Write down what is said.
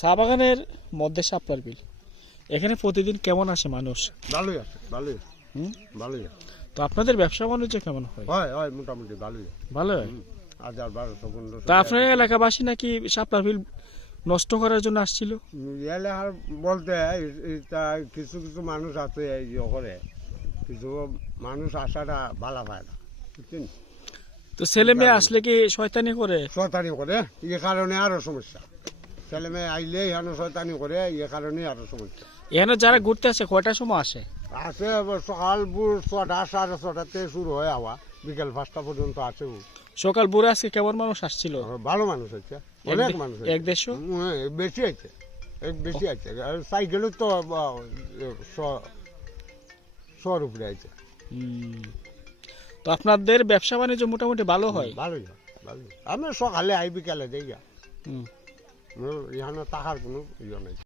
চা বাগানের মধ্যে শাপলার বিল, এখানে প্রতিদিন কেমন আসে মানুষ? ভালোই আছে, ভালোই ভালোই তো আপনাদের ব্যবসা বাণিজ্য কেমন হয়? হয় হয় মোটামুটি ভালোই। ভালো হয়। 1000-1200-1500 তা আপনার এলাকাবাসী নাকি শাপলার বিল নষ্ট করার জন্য আসছিল? এলে আর বলতে এটা কিছু কিছু মানুষ আছে এই করে, কিছু মানুষ আসাটা ভালো পায় না, বুঝছেন? তো ছেলে মেয়ে আসলে কি শয়তানি করে? শয়তানি করে, এ কারণে আরো সমস্যা। ছেলে মেয়ে আইলে এখানে শয়তানি করে, এ কারণে আরো সমস্যা। এখানে যারা ঘুরতে আসে কয়টার সময় আসে? আছে সকাল 6টা 6:30 শুরু হয়, আওয়া বিকেল 5টা পর্যন্ত আছে। সকাল ভোরে আজকে কেমন মানুষ আসছিল? ভালো মানুষ আছে, অনেক মানুষ আছে। 100-150? বেশি আছে, বেশি আছে। সাইকেলও তো 100 উপরে আছে। তো আপনাদের ব্যবসা বাণিজ্য মোটামুটি ভালো হয়? ভালোই হয়, ভালোই। আমরা সকালে আই বিকালে যাই, এখানে টাকার কোনো ইয়ে নেই।